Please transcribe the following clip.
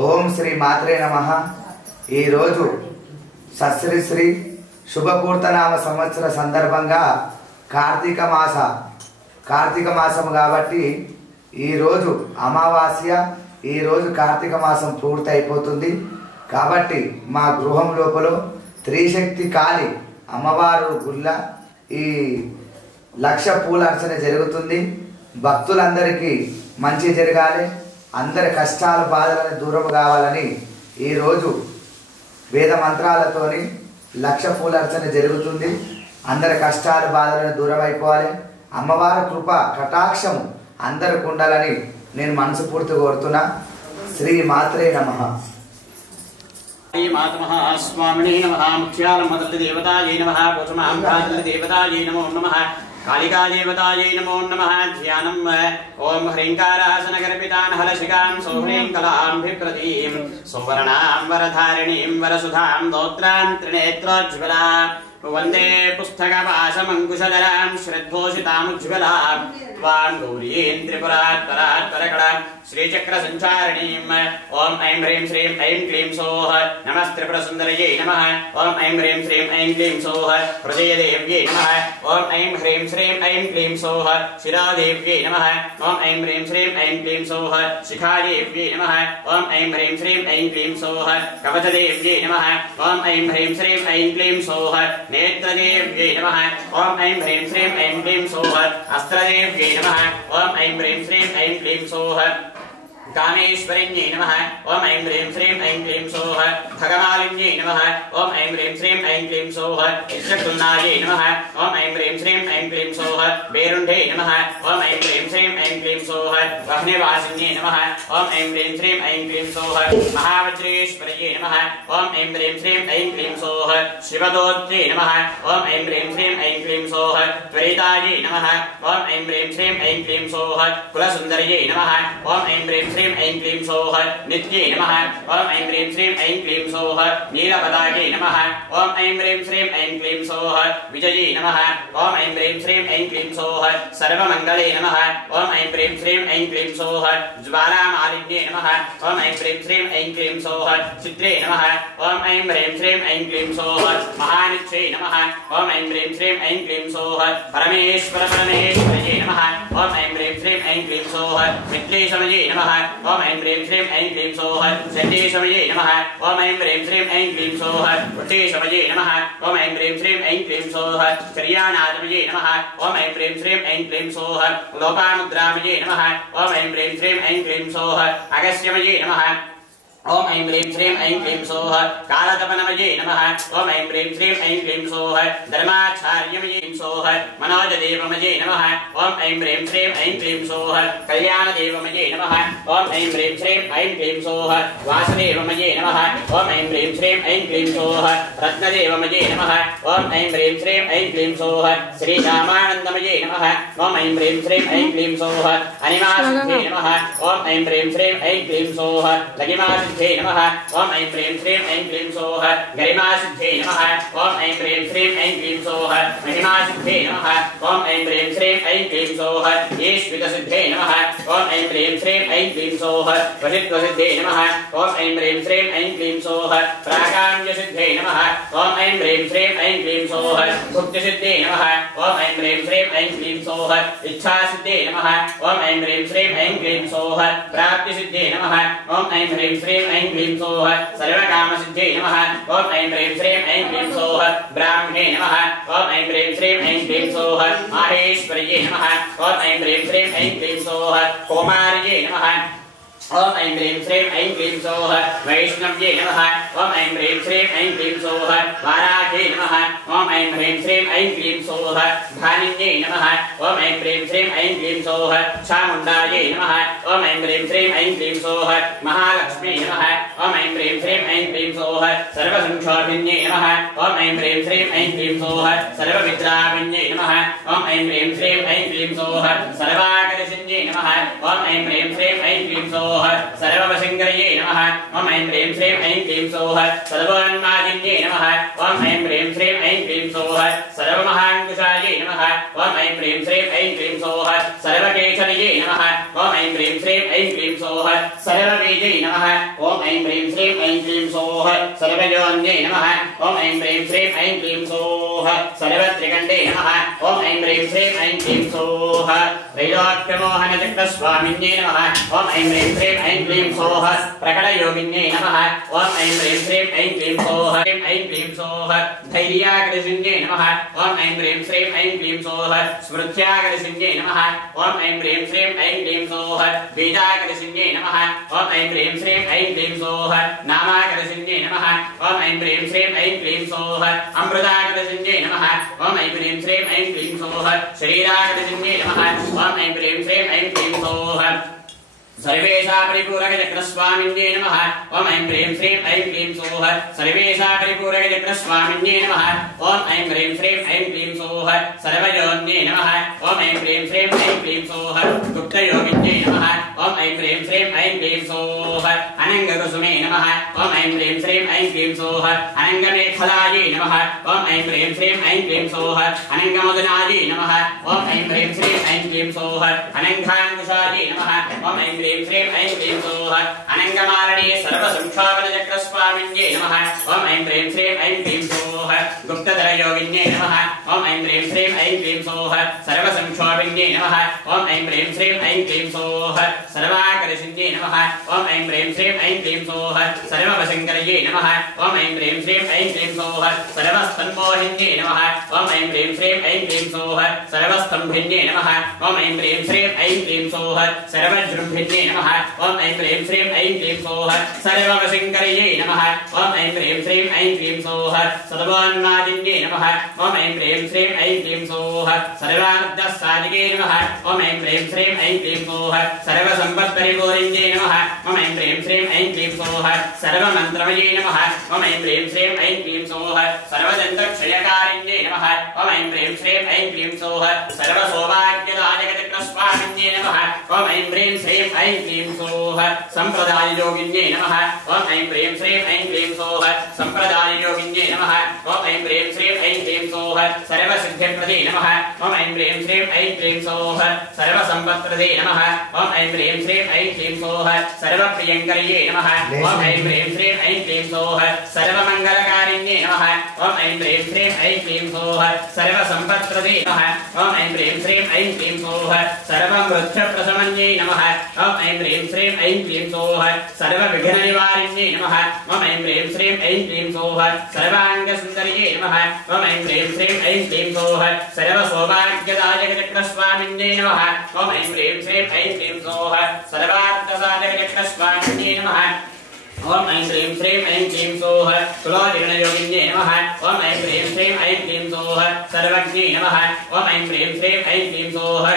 ఓం శ్రీ మాత్రే నమః। ఈరోజు సశ్రీ శ్రీ శుభకూర్తనామ సంవత్సర సందర్భంగా కార్తీక మాసం కాబట్టి ఈరోజు అమావాస్య, ఈరోజు కార్తీక మాసం పూర్తి అయిపోతుంది కాబట్టి మా గృహం లోపల త్రిశక్తి కాళి అమ్మవారు గుళ్ళ ఈ లక్ష పూల అర్చన జరుగుతుంది। భక్తులందరికీ మంచి జరగాలి, అందరి కష్టాలు బాధలను దూరం కావాలని ఈరోజు వేద మంత్రాలతోని లక్ష పూల అర్చన జరుగుతుంది। అందరి కష్టాలు బాధలను దూరం అయిపోవాలి, అమ్మవారి కృప కటాక్షము అందరికి ఉండాలని నేను మనస్ఫూర్తిగా కోరుతున్నా। శ్రీ మాత్రే నమః। श्री मातमः स्वामिने नमः। मुख्याल मदल देवतायै नमः। पुष्मांभादल देवतायै नमो नमः। कालिका देवतायै नमो नमः। ध्यानम् ओम ह्रींकारासनगर्भितां हलशिखां सोहनीं कलां विप्रतीं सुवर्णां वरधारिणीं वरसुधां दौत्रां त्रिनेत्रोज्ज्वलां वन्दे पुस्तकपाशमङ्कुशधरां श्रद्धोषितामुज्ज्वलां त्वां गौरीं त्रिपुरात्परात्परकलां श्रीचक्रसञ्चारिणीं ओम ऐं ह्रीं श्रीं ऐं क्लीं सौः नमस्त्रिपुरसुन्दर्यै नमः। ओम ऐं ह्रीं श्रीं ऐं क्लीं सौः हृदयदेव्यै नमः। ओम ऐं ह्रीं श्रीं ऐं क्लीं सौः शिरादेव्यै नमः। ओम ऐं ह्रीं श्रीं ऐं क्लीं सौः शिखादेव्यै नमः। ओम ऐं ह्रीं श्रीं ऐं क्लीं सौः कवचदेव्यै नमः। ओम ऐं ह्रीं श्रीं ऐं क्लीं सौः नेत्रदेव्यै नमः। ओम ऐं ह्रीं श्रीं ऐं क्लीं सौः अस्त्रदेव्यै नमः। ओम ऐं ह्रीं श्रीं ऐं क्लीं सौः कामेश्वरिण्यै नमः। ओम ऐं ह्रीं श्रीं ऐं क्लीं सौः भगमालिन्यै नमः। ओम ऐं ह्रीं श्रीं ऐं क्लीं सौः इष्टकुल्लायै नमः। ओम ऐं ह्रीं श्रीं ऐं क्लीं सौः बेरुण्ढे नमः। ओम ऐं ह्रीं श्रीं ऐं क्लीं सौः वह्निवासिन्यै नमः। ओम ऐं ह्रीं श्रीं ऐं क्लीं सौः महावज्रेश्वर्यै नमः। ओम ऐं ह्रीं श्रीं ऐं क्लीं सौः शिवदोत्रे नमः। ओम ऐं ह्रीं श्रीं ऐं क्लीं सौः त्वरितायै नमः। ओम ऐं ह्रीं श्रीं ऐं क्लीं सौः कुलसुन्दर्यै नमः। ओम ऐं ह्रीं श्रीं ऐं क्लीं सौः नित्यै नमः। ओम ऐं ह्रीं श्रीं ऐं क्लीं सौः नीलपताकै नमः। ओम ऐं ह्रीं श्रीं ऐं क्लीं सौः विजयै नमः। ओम ऐं ह्रीं श्रीं ऐं क्लीं सौः सर्वमङ्गले नमः। ओम ऐं ह्रीं श्रीं ऐं क्लीं सौः ज्वालामालिन्ये नमः। ओम ऐं ह्रीं श्रीं ऐं क्लीं सौः चित्रे नमः। ओम ऐं ह्रीं श्रीं ऐं क्लीं सौः महानिच्छे नमः। ओम ऐं ह्रीं श्रीं ऐं क्लीं सौः परमेश्वरये नमः। ओम ऐं ह्रीं श्रीं ऐं क्लीं सौः मित्लेशमये नमः। ओम ऐं ह्रीं श्रीं ऐं क्लीं सौः चण्डीशमये नमः। ओम ऐं ह्रीं श्रीं ऐं क्लीं सौः वृषेशमये नमः। ओम ऐं ह्रीं श्रीं ऐं क्लीं सौः चर्यानाथमये नमः। ओम ऐं ह्रीं श्रीं ऐं क्लीं सौः लोपामुद्रामये नमः। ओम ऐं ह्रीं श्रीं ऐं क्लीं सौः अगस्त्यमये नमः। ओम ऐं ह्रीं श्रीं ऐं क्लीं सौः कालतपनमये नमः। ओम ऐं ह्रीं श्रीं ऐं क्लीं सौः धर्माचार्यमये सौः मनोजदेवमये नमः। ओम ऐं ह्रीं श्रीं ऐं क्लीं सौः कल्याणदेवमये नमः। ओम ऐं ह्रीं श्रीं ऐं क्लीं सौः वासुदेवमये नमः। ओम ऐं ह्रीं श्रीं ऐं क्लीं सौः रत्नदेवमये नमः। ओम ऐं ह्रीं श्रीं ऐं क्लीं सौः श्रीरामानन्दमये नमः। ओम ऐं ह्रीं श्रीं ऐं क्लीं सौः अनिमासिद्धे नमः। ओम ऐं ह्रीं श्रीं ऐं क्लीं सौः लगिमासिद्धे नमः। ओम ऐं ह्रीं श्रीं ऐं क्लीं सौः गरिमासिद्धे नमः। ओम ऐं ह्रीं श्रीं ऐं क्लीं सौः महिमासिद्धे नमः। ओम ऐं ह्रीं श्रीं ऐं क्लीं सौः ईश्वितसिद्धे नमः। ओम ऐं ह्रीं श्रीं ऐं क्लीं सौः वशित्वसिद्धे नमः। ओम ऐं ह्रीं श्रीं ऐं क्लीं सौः प्राकाम्यसिद्धे नमः। ओम ऐं ह्रीं श्रीं ऐं क्लीं सौः भुक्तिसिद्धे नमः। ओम ऐं ह्रीं श्रीं ऐं क्लीं सौः इच्छासिद्धे नमः। ओम ऐं ह्रीं श्रीं ऐं क्लीं सौः प्राप्तिसिद्धे नमः। ओम ऐं ह्रीं श्रीं ऐं क्लीं सौः सर्वकामसिद्धे नमः। ओम ऐं ह्रीं श्रीं ऐं क्लीं सौः ब्राह्मणे नमः। ओम ऐं ह्रीं श्रीं ऐं क्लीं सौः माहेश्वर्ये नमः। ओम ऐं ह्रीं श्रीं ऐं क्लीं सौः कौमार्ये नमः। ओम ऐं ह्रीं श्रीं ऐं क्लीं सौः वैष्णव्ये नमः। ओम ऐं ह्रीं श्रीं ऐं क्लीं सौः वाराहे नमः। ओम ऐं ह्रीं श्रीं ऐं क्लीं सौः भानिन्ये नमः। ओम ऐं ह्रीं श्रीं ऐं क्लीं सौः चामुण्डायै नमः। ओम ऐं ह्रीं श्रीं ऐं क्लीं सौः महालक्ष्मी नमः। ओम ऐं ह्रीं श्रीं ऐं क्लीं सौः सर्वसंक्षोभिन्यै नमः ओम ऐं ह्रीं श्रीं ऐं क्लीं सौः सर्वविद्राविन्यै नमः ओम ऐं ह्रीं श्रीं ऐं क्लीं सौः सर्वाकर्षिण्यै नमः ओम ऐं ह्रीं श्रीं ऐं क्लीं सौः सर्ववशङ्कर्यै नमः ओम ऐं ह्रीं श्रीं ऐं क्लीं सौः सर्वोन्मादिन्यै नमः ओम ऐं ह्रीं श्रीं ऐं क्लीं सौः सर्वमहाङ्कुशायै नमः ओम ऐं ह्रीं श्रीं ऐं क्लीं सौः सर्वकेशर्यै नमः ओम ऐं ह्रीं श्रीं ऐं क्लीं सौः सर्वबीजै नमः ओम ऐं ह्रीं श्रीं ऐं क्लीं सौः सर्वयोन्यै नमः ओम ऐं ह्रीं श्रीं ऐं क्लीं सौः सर्वत्रिकण्डे नमः ओम ऐं ह्रीं श्रीं ऐं क्लीं सौः त्रैलोक्यमोहनचक्रस्वामिन्यै नमः ओम ऐं ह्रीं श्रीं ऐं क्लीं सौः प्रकटयोगिन्यै नमः ओम ऐं ह्रीं श्रीं ऐं क्लीं सौः ऐं क्लीं सौः धैर्याकर्षिण्यै नमः ओम ऐं ह्रीं श्रीं ऐं क्लीं सौः स्मृत्याकर्षिण्यै नमः ओम ऐं ह्रीं श्रीं ऐं क्लीं सौः बीजाकर्षिण्यै नमः ओम ऐं ह्रीं श्रीं ऐं क्लीं सौः नामाकर्षिण्यै नमः ओम ऐं ह्रीं श्रीं ऐं क्लीं सौः अमृताकर्षिण्यै नमः ओम ऐं ह्रीं श्रीं ऐं क्लीं सौः शरीराकर्षिण्यै नमः ओम ऐं ह्रीं श्रीं ऐं क्लीं सौः सर्वेशा परिपूरकचक्रस्वामिन्यै नमः ओम ऐं ह्रीं श्रीं ऐं क्लीं सौः सर्वेशा परिपूरकचक्रस्वामिन्यै नमः ओम ऐं ह्रीं श्रीं ऐं क्लीं सौः सर्वयोन्यै नमः ओम ऐं ह्रीं श्रीं ऐं क्लीं सौः गुप्तयोगिन्यै नमः ओम ऐं ह्रीं श्रीं ऐं क्लीं सौः अनङ्गकुसुमे नमः ओम ऐं ह्रीं श्रीं ऐं क्लीं सौः अनङ्गमेखलायै नमः ओम ऐं ह्रीं श्रीं ऐं क्लीं सौः अनङ्गमदनायै नमः ओम ऐं ह्रीं श्रीं ऐं क्लीं सौः अनङ्गाङ्कुशायै नमः ओम ऐं ह्रीं श्रीं ऐं क्लीं सौः अनङ्गमालिनी सर्वसंक्षोभनचक्रस्वामिन्यै नमः ओम ऐं ह्रीं श्रीं ऐं क्लीं सौः गुप्तधरयोगिन्यै नमः ओम ऐं ह्रीं श्रीं ऐं क्लीं सौः सर्वसंक्षोभिन्यै नमः ओम ऐं ह्रीं श्रीं ऐं क्लीं सौः सर्वाकर्षिण्यै नमः ओम ऐं ह्रीं श्रीं ऐं क्लीं सौः सर्ववशङ्कर्यै नमः ओम ऐं ह्रीं श्रीं ऐं क्लीं सौः सर्वस्तन्मोहिन्यै नमः ओम ऐं ह्रीं श्रीं ऐं क्लीं सौः सर्वस्तम्भिन्यै नमः ओम ऐं ह्रीं श्रीं ऐं क्लीं सौः सर्वजृम्भिन्यै नमः ओम ऐं ह्रीं श्रीं ऐं क्लीं सौः सर्ववशङ्कर्यै नमः ओम ऐं ह्रीं श्रीं ऐं क्लीं सौः सर्वोन्मादिन्यै नमः ओम ऐं ह्रीं श्रीं ऐं क्लीं सौः सर्वार्धसाधिके नमः ओम ऐं ह्रीं श्रीं ऐं क्लीं सौः सर्वसम्पत्परिपूरिण्यै नमः ओम ऐं ह्रीं श्रीं ऐं क्लीं सौः सर्वमन्त्रमयै नमः ओम ऐं ह्रीं श्रीं ऐं क्लीं सौः सर्वदन्तक्षयकारिण्यै नमः ओम ऐं ह्रीं श्रीं ऐं क्लीं सौः सर्वसौभाग्यदायकचक्रस्वामिन्यै नमः ओम ऐं ह्रीं श्रीं ऐं क्लीं सौः सम्प्रदाययोगिन्यै नमः ओम ऐं ह्रीं श्रीं ऐं क्लीं सौः सम्प्रदाययोगिन्यै नमः ओम ऐं ह्रीं श्रीं ऐं क्लीं सौः सर्वसिद्धिप्रदे नमः ओम ऐं ह्रीं श्रीं ऐं क्लीं सौः सर्वसम्पत्प्रदे नमः ओम ऐं ह्रीं श्रीं ऐं क्लीं सौः सर्वप्रियङ्कर्यै नमः ओम ऐं ह्रीं श्रीं ऐं क्लीं सौः सर्वमङ्गलकारिण्यै नमः ओम ऐं ह्रीं श्रीं ऐं क्लीं सौः सर्वसम्पत्प्रदे नमः ओम ऐं ह्रीं श्रीं ऐं क्लीं सौः सर्वमृत्युप्रशमन्यै नमः ओम ऐं ह्रीं श्रीं ऐं क्लीं सौः सर्वविघ्ननिवारिण्यै नमः ओम ऐं ह्रीं श्रीं ऐं क्लीं सौः सर्वाङ्गसुन्दर्यै नमः ओम ऐं ह्रीं श्रीं ऐं क्लीं सौः सर्वसौभाग्यदायकचक्रस्वामिन्यै नमः ओम ऐं ह्रीं श्रीं ऐं क्लीं सौः सर्वार्थसाधकचक्रस्वामिन्यै नमः ओम ऐं ह्रीं श्रीं ऐं क्लीं सौः कुलोदिगणयोगिन्यै नमः ओम ऐं ह्रीं श्रीं ऐं क्लीं सौः सर्वज्ञै नमः ओम ऐं ह्रीं श्रीं ऐं क्लीं सौः